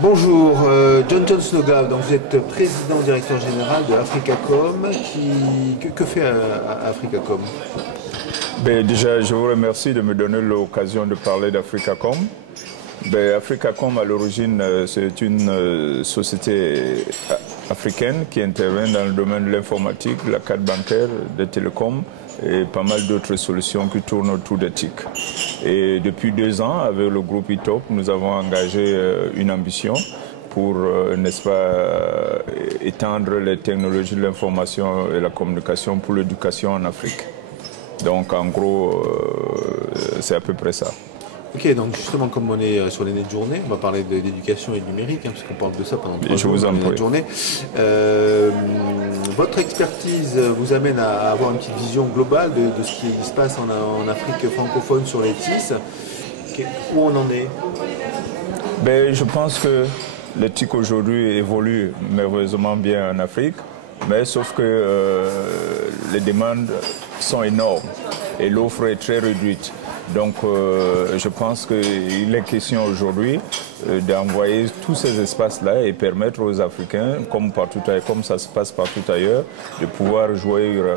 Bonjour, John Snowgall, donc vous êtes président directeur général de Africacom. Que fait Africacom? Déjà, je vous remercie de me donner l'occasion de parler d'Africacom. Africacom, à l'origine, c'est une société africaine qui intervient dans le domaine de l'informatique, la carte bancaire, des télécoms et pas mal d'autres solutions qui tournent autour des TIC. Et depuis 2 ans, avec le groupe ITOP, nous avons engagé une ambition pour, n'est-ce pas, étendre les technologies de l'information et la communication pour l'éducation en Afrique. Donc, en gros, c'est à peu près ça. Ok, donc justement, comme on est sur les nez de journée, on va parler d'éducation et de numérique, parce qu'on parle de ça pendant 3 jours dans les nez de journée. Votre expertise vous amène à avoir une petite vision globale de ce qui se passe en Afrique francophone sur les TIC. Où on en est? Je pense que les TIC aujourd'hui évoluent merveilleusement bien en Afrique, mais sauf que les demandes sont énormes et l'offre est très réduite. Donc je pense qu'il est question aujourd'hui d'envoyer tous ces espaces-là et permettre aux Africains, comme ça se passe partout ailleurs, de pouvoir jouir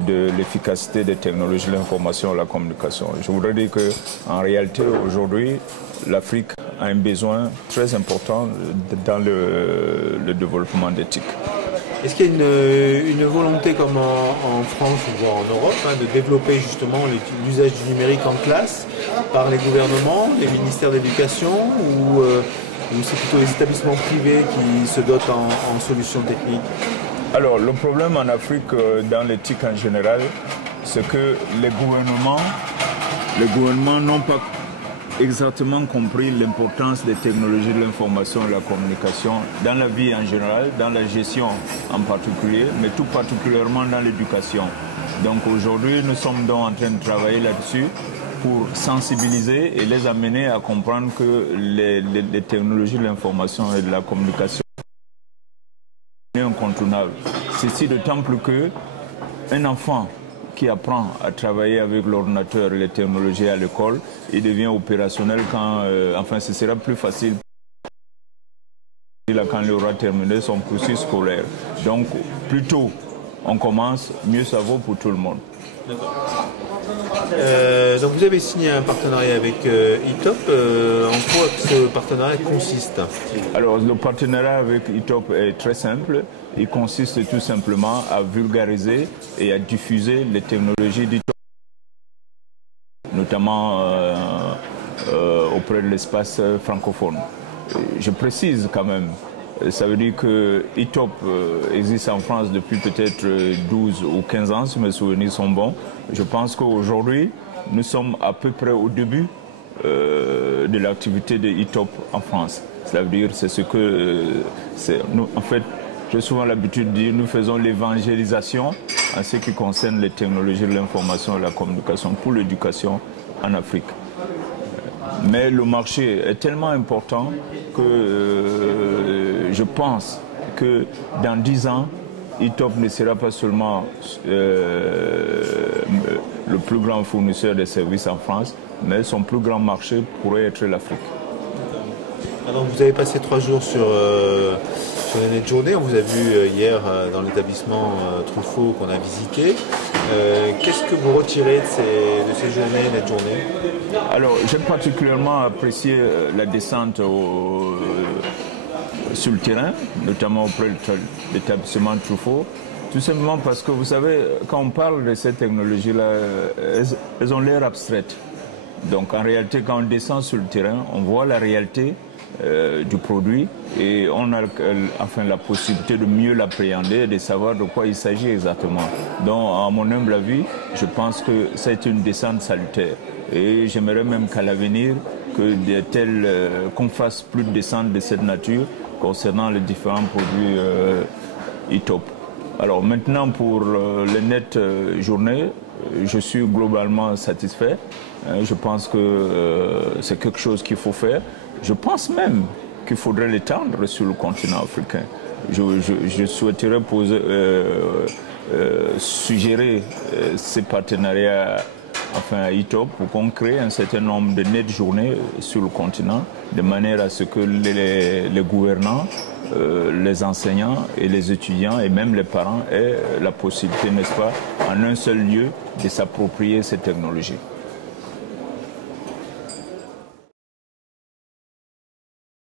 de l'efficacité des technologies de l'information et de la communication. Je voudrais dire qu'en réalité, aujourd'hui, l'Afrique a un besoin très important dans le développement des TIC. Est-ce qu'il y a une volonté, comme en France ou en Europe, de développer justement l'usage du numérique en classe par les gouvernements, les ministères d'éducation, ou c'est plutôt les établissements privés qui se dotent en solutions techniques? Alors, le problème en Afrique, dans les TIC en général, c'est que les gouvernements n'ont pas exactement compris l'importance des technologies de l'information et de la communication dans la vie en général, dans la gestion en particulier, mais tout particulièrement dans l'éducation. Donc aujourd'hui, nous sommes donc en train de travailler là-dessus pour sensibiliser et les amener à comprendre que les technologies de l'information et de la communication sont incontournables. Ceci d'autant plus qu'un enfant qui apprend à travailler avec l'ordinateur et les technologies à l'école, il devient opérationnel quand, ce sera plus facile quand il aura terminé son cursus scolaire. Donc, plus tôt on commence, mieux ça vaut pour tout le monde. Donc vous avez signé un partenariat avec ITOP. En quoi ce partenariat consiste? Alors le partenariat avec ITOP est très simple. Il consiste tout simplement à vulgariser et à diffuser les technologies d'ITOP, notamment auprès de l'espace francophone. Je précise quand même, ça veut dire que ITOP existe en France depuis peut-être 12 ou 15 ans, si mes souvenirs sont bons. Je pense qu'aujourd'hui, nous sommes à peu près au début de l'activité de ITOP en France. Ça veut dire c'est ce que nous, en fait, j'ai souvent l'habitude de dire nous faisons l'évangélisation en ce qui concerne les technologies de l'information et de la communication pour l'éducation en Afrique. Mais le marché est tellement important que je pense que dans 10 ans, ITOP ne sera pas seulement le plus grand fournisseur de services en France, mais son plus grand marché pourrait être l'Afrique. Alors vous avez passé 3 jours sur les nez de journée. On vous a vu hier dans l'établissement Truffaut qu'on a visité. Qu'est-ce que vous retirez de ces journées, nez de journée? Alors j'ai particulièrement apprécié la descente sur le terrain, notamment auprès de l'établissement Truffaut. Tout simplement parce que vous savez, quand on parle de ces technologies-là, elles ont l'air abstraites. Donc en réalité, quand on descend sur le terrain, on voit la réalité du produit et on a la possibilité de mieux l'appréhender et de savoir de quoi il s'agit exactement. Donc à mon humble avis, je pense que c'est une descente salutaire et j'aimerais même qu'à l'avenir qu'on fasse plus de descentes de cette nature concernant les différents produits ITOP. Alors maintenant pour les nettes journées, je suis globalement satisfait. Je pense que c'est quelque chose qu'il faut faire. Je pense même qu'il faudrait l'étendre sur le continent africain. Je souhaiterais suggérer ces partenariats enfin à ITOP, pour qu'on crée un certain nombre de net journées sur le continent, de manière à ce que les gouvernants, les enseignants et les étudiants et même les parents aient la possibilité, n'est-ce pas, en un seul lieu, de s'approprier ces technologies.